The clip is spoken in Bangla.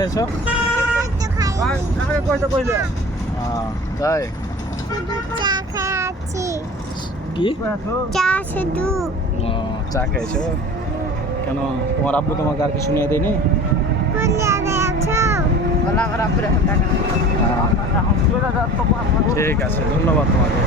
খেয়েছো? তাই কি চা খেয়েছো? কেন তোমার আব্বু তোমাকে আর কিছু নিয়ে দেয়নি? ঠিক আছে, ধন্যবাদ তোমাকে।